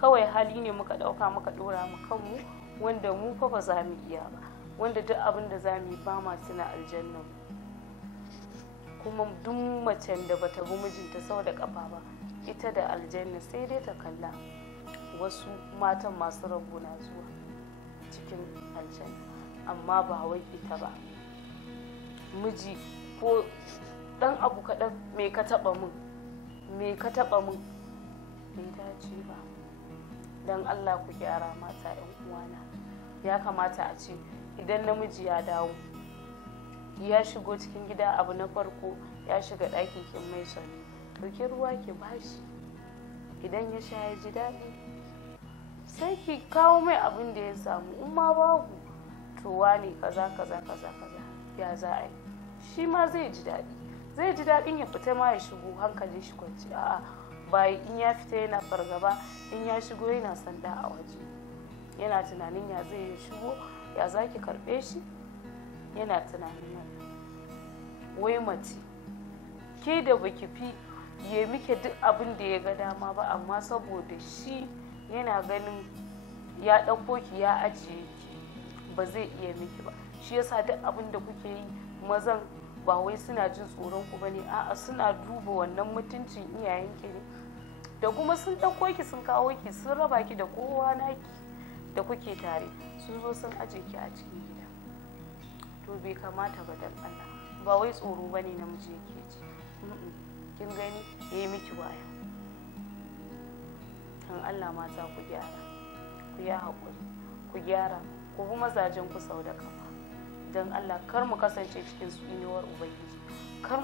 kawai hali ne muka ɗauka muka ɗora mu kanmu, wanda mu fa ba za mu iya ba, wanda duk abin da za mu yi ba ma tuna aljannan. Kuma duk macen da bata bi mijinta sau da ƙafa ba, ita da aljanna sai dai ta kalla. Wasu matan masu rabo na zuwa cikin aljanna, amma ba wai ita ba. Miji ko ɗan abu kaɗan, me ka taɓa min bai dace ba. Don Allah ku gyara mata 'yan uwana. Ya kamata a ce idan namiji ya dawo ya shigo cikin gida, abu na farko ya shiga ɗaki kin mai sani, ɗauki ruwa ki bashi, idan ya sha ya ji daɗi sai ki kawo mai abin da ya samu. In ma babu to wane kaza ya za a yi, shi ma zai ji daɗin ya fita ma ya shigo hankalin shi kwanci. A'a, ba in ya fita yana fargaba, in ya shigo yana sanda a waje, yana tunanin ya zai ya shigo, ya za ki karɓe shi, yana tunanin wannan. Wai mace ke da baki fi ya miki duk abin da ya ga dama ba, amma saboda shi yana ganin ya ɗauko ki ya ajiye ki, ba zai iya miki ba. Shi yasa duk abin da kuke yi mazan ba wai suna jin tsoron ku bane, a'a suna duba wannan mutuncin iyayenki ne, da kuma sun ɗauko ki sun kawo ki sun raba ki da kowa naki da kuke tare, sun zo sun aje ki a cikin gida. To bai kamata ba, dan Allah, ba wai tsoro bane namiji yake ji. Kin gani yayi miki waya. Dan Allah mata ku gyara, ku yi haƙuri, ku gyara, ku bi mazajen ku sau da kafa. Dan Allah kar mu kasance cikin tsinuwar Ubangiji, kar